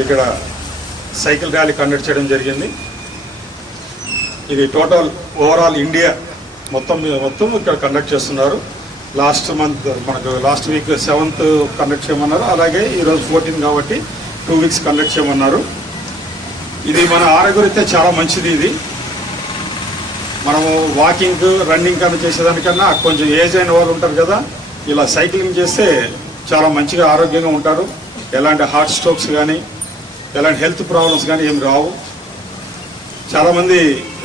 మరి ఇక్కడ cycle rally conduct చేయడం జరిగింది. ఇది టోటల్ ఓవరాల్ ఇండియా మొత్తం ఇక్కడ కండక్ట్ చేస్తున్నారు. లాస్ట్ మంత్ మనకు లాస్ట్ వీక్ 7th కండక్ట్ చేయమన్నారు. అలాగే ఈరోజు 14 కాబట్టి 2 వీక్స్ కండక్ట్ చేయమన్నారు. ఇది మన ఆరోగ్యరీత్యా చాలా మంచిది. ఇది మనము వాకింగ్ రన్నింగ్ కన్నా చేసేదానికన్నా కొంచెం ఏజ్ అయిన వాళ్ళు ఉంటారు కదా, ఇలా సైక్లింగ్ చేస్తే చాలా మంచిగా ఆరోగ్యంగా ఉంటారు. ఎలాంటి హార్ట్ స్ట్రోక్స్ కానీ ఎలాంటి హెల్త్ ప్రాబ్లమ్స్ కానీ ఏమి రావు. చాలామంది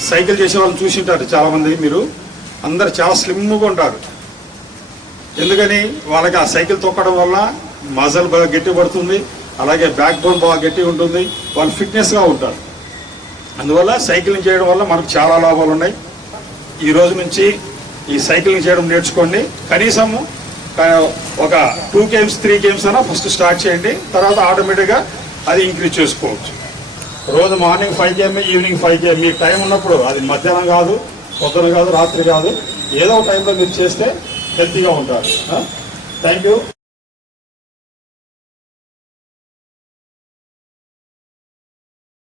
సైకిల్ చేసే వాళ్ళని చూసింటారు. చాలామంది మీరు అందరు చాలా స్లిమ్గా ఉంటారు. ఎందుకని వాళ్ళకి ఆ సైకిల్ తొక్కడం వల్ల మజల్ బాగా గట్టి పడుతుంది, అలాగే బ్యాక్ బోన్ బాగా గట్టిగా ఉంటుంది, వాళ్ళు ఫిట్నెస్గా ఉంటారు. అందువల్ల సైక్లింగ్ చేయడం వల్ల మనకు చాలా లాభాలు ఉన్నాయి. ఈ రోజు నుంచి ఈ సైక్లింగ్ చేయడం నేర్చుకోండి. కనీసము ఒక 2 games 3 games అయినా ఫస్ట్ స్టార్ట్ చేయండి. తర్వాత ఆటోమేటిక్గా అది ఇంక్రీజ్ చేసుకోవచ్చు. రోజు మార్నింగ్ 5 km ఈవినింగ్ 5 km మీకు టైం ఉన్నప్పుడు, అది మధ్యాహ్నం కాదు, పొద్దున కాదు, రాత్రి కాదు, ఏదో టైంలో మీరు చేస్తే హెల్తీగా ఉంటారు. Thank you.